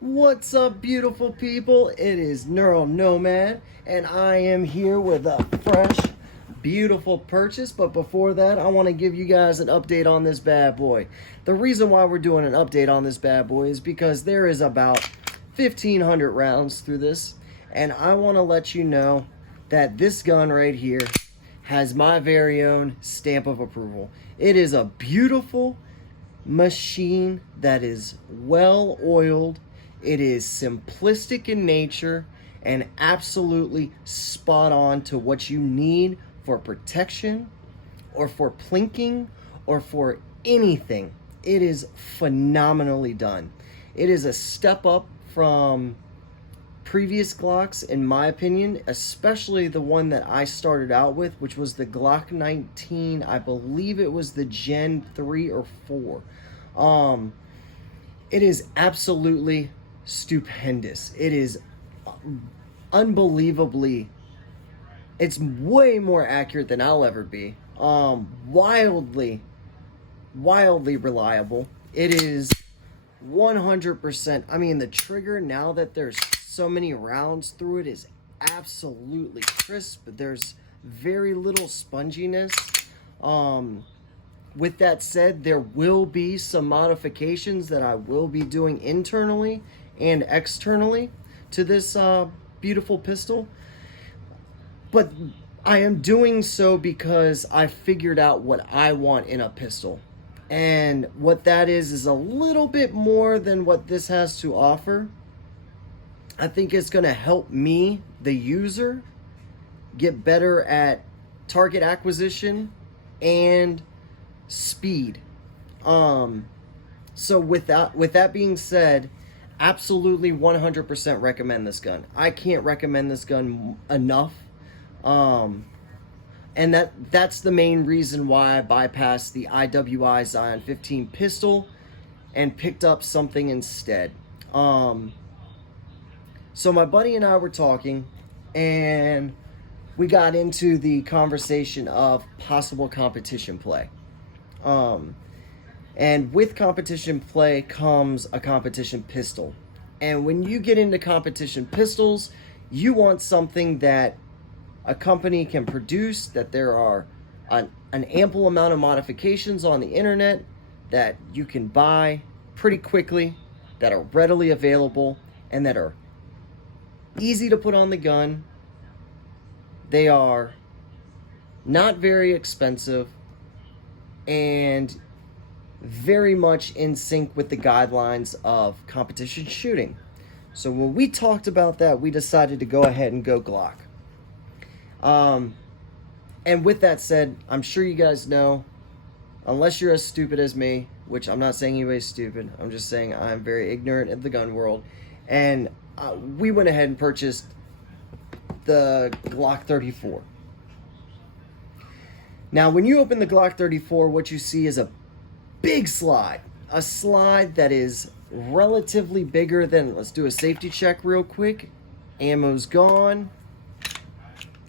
What's up, beautiful people? It is Neural Nomad, and I am here with a fresh, beautiful purchase. But before that, I want to give you guys an update on this bad boy. The reason why we're doing an update on this bad boy is because there is about 1,500 rounds through this, and I want to let you know that this gun right here has my very own stamp of approval. It is a beautiful machine that is well oiled. It is simplistic in nature and absolutely spot on to what you need for protection or for plinking or for anything. It is phenomenally done. It is a step up from previous Glocks, in my opinion, especially the one that I started out with, which was the Glock 19. I believe it was the Gen 3 or 4. It is absolutely stupendous. It is unbelievably, it's way more accurate than I'll ever be. Wildly reliable. It is 100%. I mean, the trigger, now that there's so many rounds through it, is absolutely crisp. There's very little sponginess. With that said, there will be some modifications that I will be doing internally and externally to this beautiful pistol. But I am doing so because I figured out what I want in a pistol. And what that is a little bit more than what this has to offer. I think it's going to help me, the user, get better at target acquisition and speed. So with that being said, absolutely 100% recommend this gun. I can't recommend this gun enough. And that's the main reason why I bypassed the IWI Zion 15 pistol and picked up something instead. So my buddy and I were talking, and we got into the conversation of possible competition play. And with competition play comes a competition pistol. And when you get into competition pistols, you want something that a company can produce, that there are an ample amount of modifications on the internet that you can buy pretty quickly, that are readily available, and that are easy to put on the gun. They are not very expensive and very much in sync with the guidelines of competition shooting. So when we talked about that, we decided to go ahead and go Glock. And with that said, I'm sure you guys know, unless you're as stupid as me, which I'm not saying anybody's stupid, I'm just saying I'm very ignorant of the gun world, and we went ahead and purchased the Glock 34. Now, when you open the Glock 34, what you see is a big slide. A slide that is relatively bigger than, let's do a safety check real quick. Ammo's gone.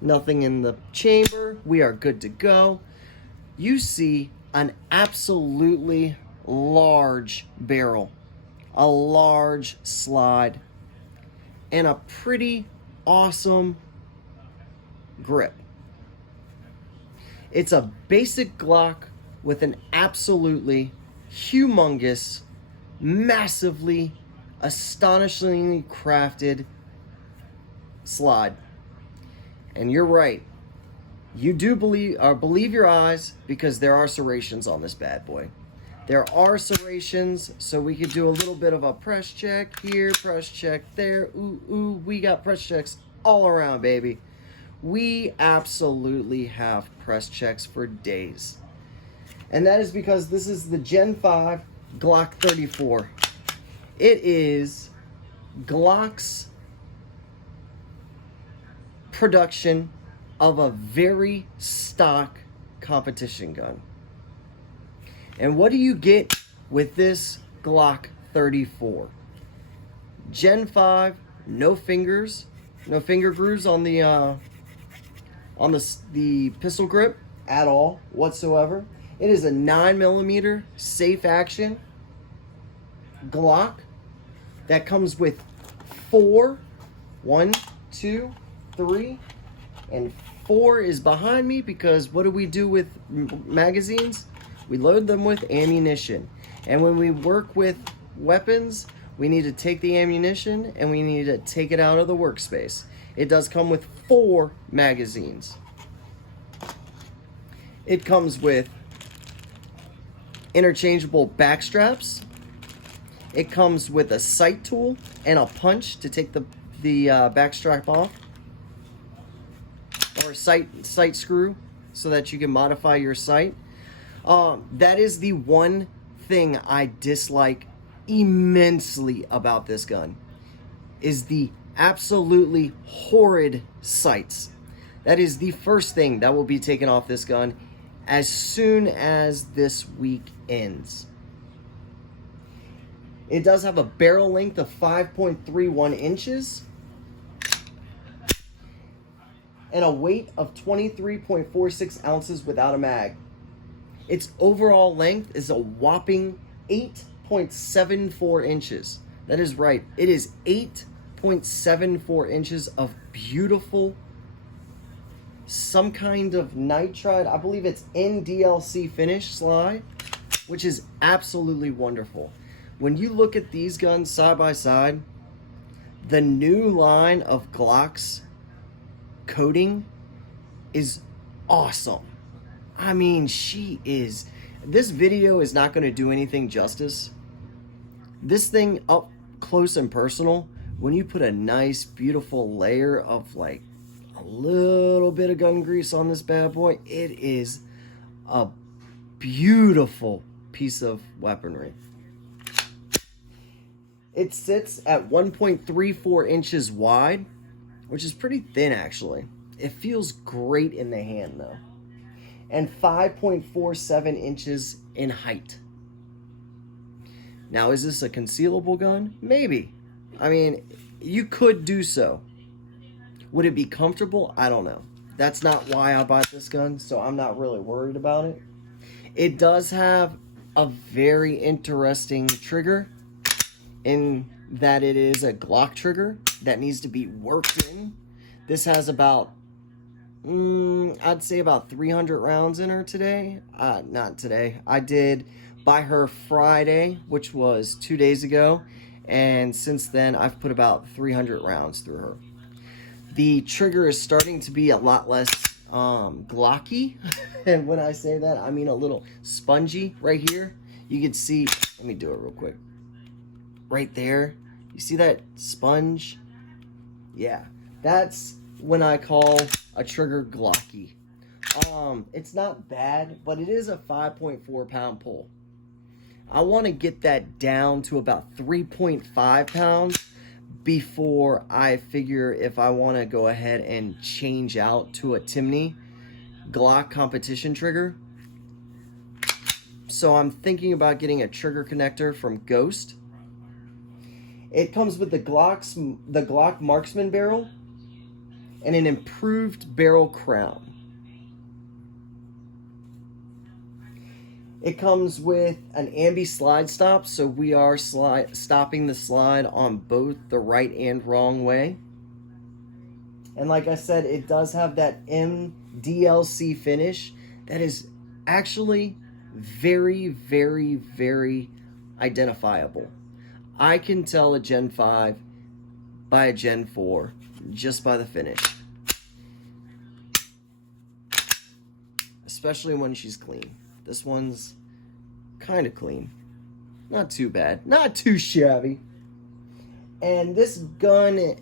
Nothing in the chamber. We are good to go. You see an absolutely large barrel, a large slide, and a pretty awesome grip. It's a basic Glock with an absolutely humongous, massively, astonishingly crafted slide. And you're right. You do believe your eyes, because there are serrations on this bad boy. There are serrations, so we could do a little bit of a press check here, press check there. Ooh, we got press checks all around, baby. We absolutely have press checks for days. And that is because this is the Gen 5 Glock 34. It is Glock's production of a very stock competition gun. And what do you get with this Glock 34? Gen 5, no fingers, no finger grooves on the pistol grip at all whatsoever. It is a 9mm safe action Glock that comes with 4, 1, 2, 3, and 4 is behind me because what do we do with magazines? We load them with ammunition. And when we work with weapons, we need to take the ammunition and we need to take it out of the workspace. It does come with 4 magazines. It comes with interchangeable back straps. It comes with a sight tool and a punch to take the back strap off, or a sight screw so that you can modify your sight. That is the one thing I dislike immensely about this gun, is the absolutely horrid sights. That is the first thing that will be taken off this gun as soon as this week ends. It does have a barrel length of 5.31 inches and a weight of 23.46 ounces without a mag. Its overall length is a whopping 8.74 inches. That is right. It is 8.74 inches of beautiful, some kind of nitride, I believe it's NDLC finish slide, which is absolutely wonderful. When you look at these guns side by side, the new line of Glock's coating is awesome. I mean, this video is not going to do anything justice. This thing up close and personal, when you put a nice, beautiful layer of like a little bit of gun grease on this bad boy, it is a beautiful piece of weaponry. It sits at 1.34 inches wide, which is pretty thin actually. It feels great in the hand though. And 5.47 inches in height. Now, is this a concealable gun? Maybe. I mean, you could do so. Would it be comfortable? I don't know. That's not why I bought this gun, so I'm not really worried about it. It does have a very interesting trigger in that it is a Glock trigger that needs to be worked in. This has about, I'd say about 300 rounds in her today. Not today. I did buy her Friday, which was 2 days ago. And since then, I've put about 300 rounds through her. The trigger is starting to be a lot less glocky. And when I say that, I mean a little spongy right here. You can see, let me do it real quick. Right there, you see that sponge? Yeah, that's when I call a trigger glocky. It's not bad, but it is a 5.4 pound pull. I want to get that down to about 3.5 pounds before I figure if I want to go ahead and change out to a Timney Glock competition trigger. So I'm thinking about getting a trigger connector from Ghost. It comes with the Glock Marksman barrel and an improved barrel crown. It comes with an ambi slide stop, so we are stopping the slide on both the right and wrong way. And like I said, it does have that MDLC finish that is actually very, very, very identifiable. I can tell a Gen 5 by a Gen 4 just by the finish. Especially when she's clean. This one's kind of clean. Not too bad. Not too shabby. And this gun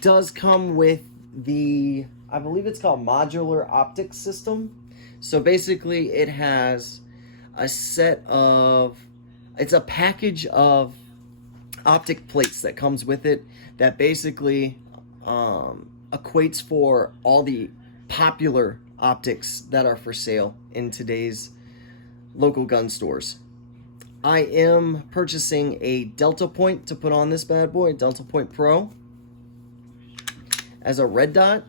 does come with the, I believe it's called modular optics system. So basically it has a set of, it's a package of optic plates that comes with it that basically equates for all the popular optics that are for sale in today's local gun stores. I am purchasing a Delta Point to put on this bad boy, Delta Point Pro, as a red dot.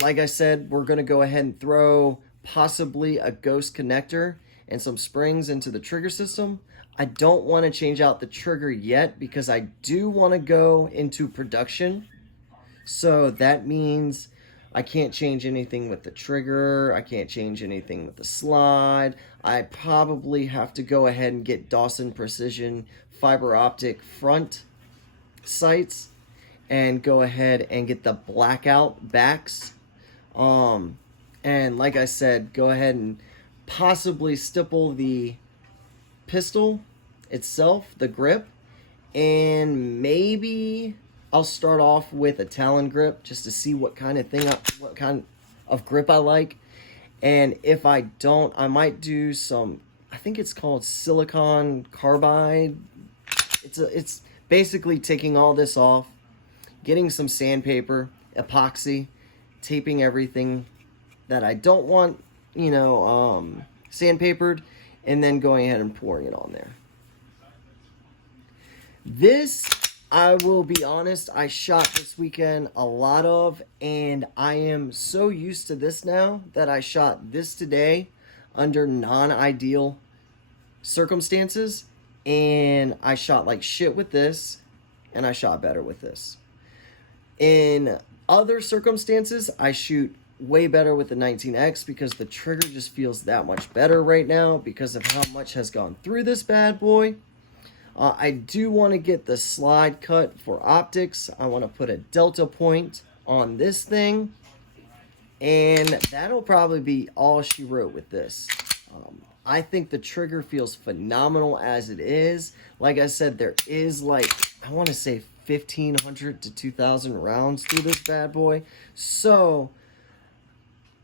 Like I said, we're going to go ahead and throw possibly a Ghost connector and some springs into the trigger system. I don't want to change out the trigger yet because I do want to go into production. So that means I can't change anything with the trigger. I can't change anything with the slide. I probably have to go ahead and get Dawson Precision fiber optic front sights and go ahead and get the blackout backs. And like I said, go ahead and possibly stipple the pistol itself, the grip, and maybe I'll start off with a Talon grip just to see what kind of grip I like. And if I don't, I might do some, I think it's called silicon carbide. It's basically taking all this off, getting some sandpaper, epoxy, taping everything that I don't want, sandpapered, and then going ahead and pouring it on there. This, I will be honest, I shot this weekend a lot of, and I am so used to this now that I shot this today under non-ideal circumstances, and I shot like shit with this, and I shot better with this. In other circumstances, I shoot way better with the 19X because the trigger just feels that much better right now because of how much has gone through this bad boy. I do want to get the slide cut for optics. I want to put a delta point on this thing, and that'll probably be all she wrote with this. I think the trigger feels phenomenal as it is. Like I said, there is like, I want to say 1,500 to 2,000 rounds through this bad boy. So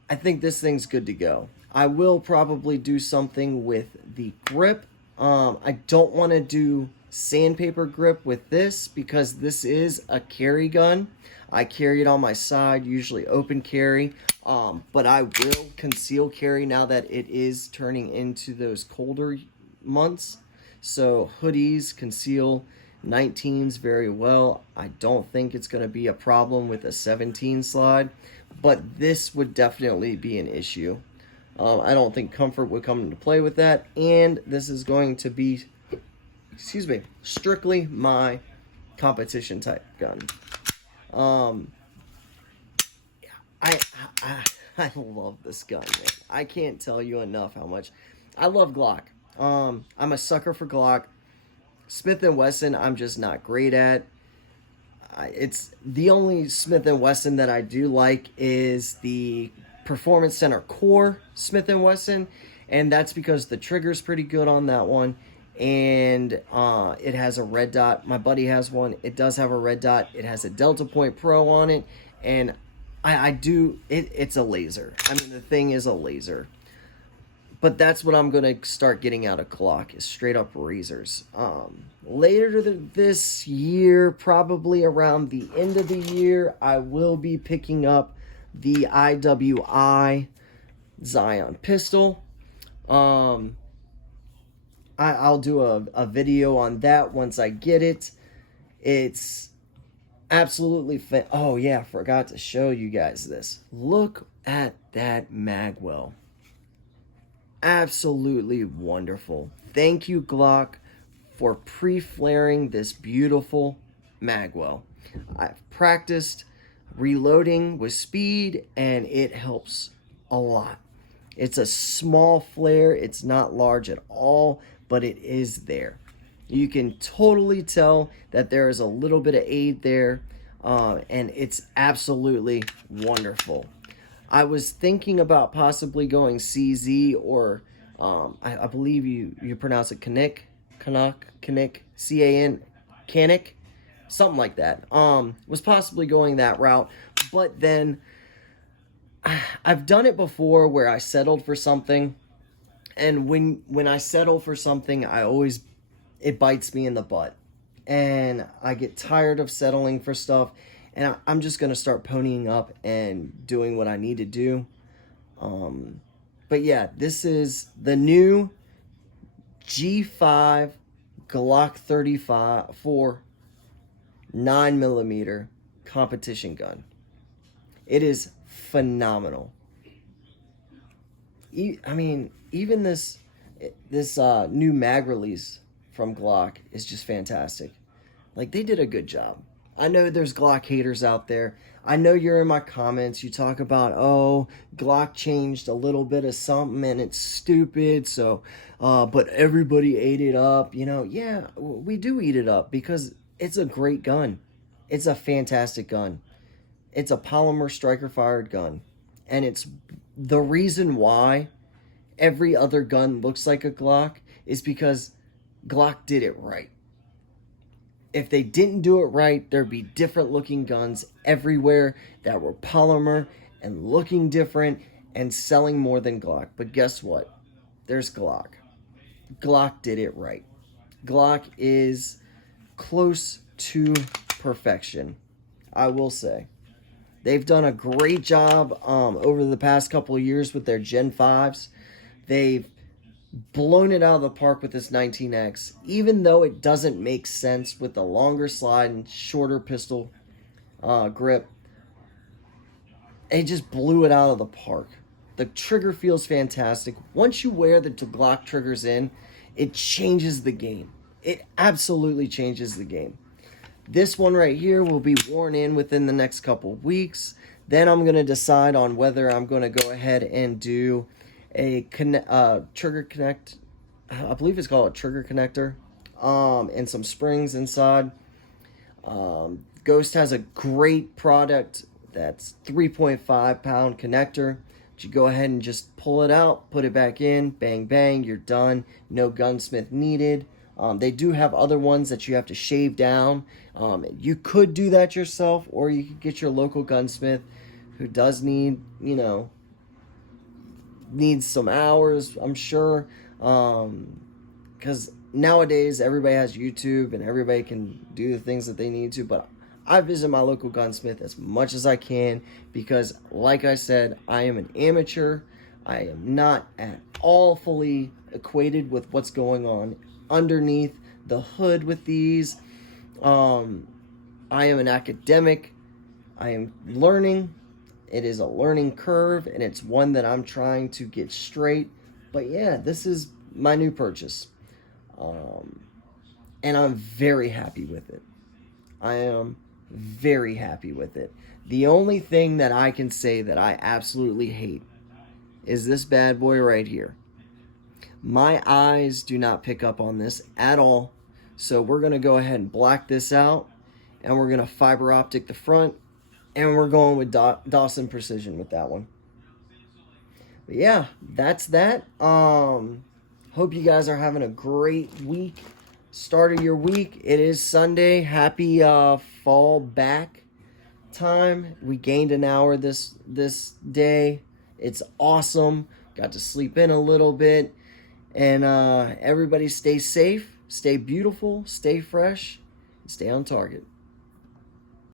I think this thing's good to go. I will probably do something with the grip. I don't want to do sandpaper grip with this because this is a carry gun. I carry it on my side, usually open carry, but I will conceal carry now that it is turning into those colder months. So hoodies conceal 19s very well. I don't think it's going to be a problem with a 17 slide, but this would definitely be an issue. I don't think comfort would come into play with that, and this is going to be, strictly my competition type gun. I love this gun, man. I can't tell you enough how much I love Glock. I'm a sucker for Glock. Smith & Wesson, I'm just not great at. It's the only Smith & Wesson that I do like is the Performance Center Core Smith & Wesson, and that's because the trigger's pretty good on that one, and it has a red dot. My buddy has one. It does have a red dot. It has a Delta Point Pro on it, and it's a laser. I mean, the thing is a laser. But that's what I'm going to start getting out of Glock, is straight up razors. Later this year, probably around the end of the year, I will be picking up the IWI Zion pistol. I'll do a video on that once I get it. It's absolutely oh yeah, forgot to show you guys this. Look at that magwell. Absolutely wonderful. Thank you, Glock, for pre-flaring this beautiful magwell. I've practiced reloading with speed, and it helps a lot. It's a small flare. It's not large at all, but it is there. You can totally tell that there is a little bit of aid there, and it's absolutely wonderful. I was thinking about possibly going CZ, or I believe you pronounce it Canik, C-A-N, Canik, something like that. Was possibly going that route, but then I've done it before where I settled for something, and when I settle for something, it bites me in the butt, and I get tired of settling for stuff. And I'm just going to start ponying up and doing what I need to do. But yeah, this is the new G5 Glock 34 9mm competition gun. It is phenomenal. I mean, even this new mag release from Glock is just fantastic. Like, they did a good job. I know there's Glock haters out there. I know you're in my comments. You talk about, oh, Glock changed a little bit of something and it's stupid. So, but everybody ate it up. You know, yeah, we do eat it up because it's a great gun. It's a fantastic gun. It's a polymer striker fired gun. And it's the reason why every other gun looks like a Glock is because Glock did it right. If they didn't do it right, there'd be different looking guns everywhere that were polymer and looking different and selling more than Glock. But guess what? There's Glock. Glock did it right. Glock is close to perfection, I will say. They've done a great job over the past couple of years with their Gen 5s. They've blown it out of the park with this 19X, even though it doesn't make sense with the longer slide and shorter pistol grip. It just blew it out of the park. The trigger feels fantastic. Once you wear the Glock triggers in, it changes the game. It absolutely changes the game. This one right here will be worn in within the next couple weeks. Then I'm going to decide on whether I'm going to go ahead and do a trigger connect. I believe it's called a trigger connector. And some springs inside. Ghost has a great product that's 3.5 pound connector. You go ahead and just pull it out, put it back in, bang, bang, you're done. No gunsmith needed. They do have other ones that you have to shave down. You could do that yourself, or you could get your local gunsmith who does need, you know, needs some hours, I'm sure. Because nowadays everybody has YouTube and everybody can do the things that they need to, but I visit my local gunsmith as much as I can because, like I said, I am an amateur. I am not at all fully acquainted with what's going on underneath the hood with these. I am an academic. I am learning. It is a learning curve, and it's one that I'm trying to get straight. But yeah, this is my new purchase. And I'm very happy with it. I am very happy with it. The only thing that I can say that I absolutely hate is this bad boy right here. My eyes do not pick up on this at all. So we're going to go ahead and black this out. And we're going to fiber optic the front. And we're going with Dawson Precision with that one. But yeah, that's that. Hope you guys are having a great week. Start of your week. It is Sunday. Happy fall back time. We gained an hour this day. It's awesome. Got to sleep in a little bit. And everybody stay safe, stay beautiful, stay fresh, and stay on target.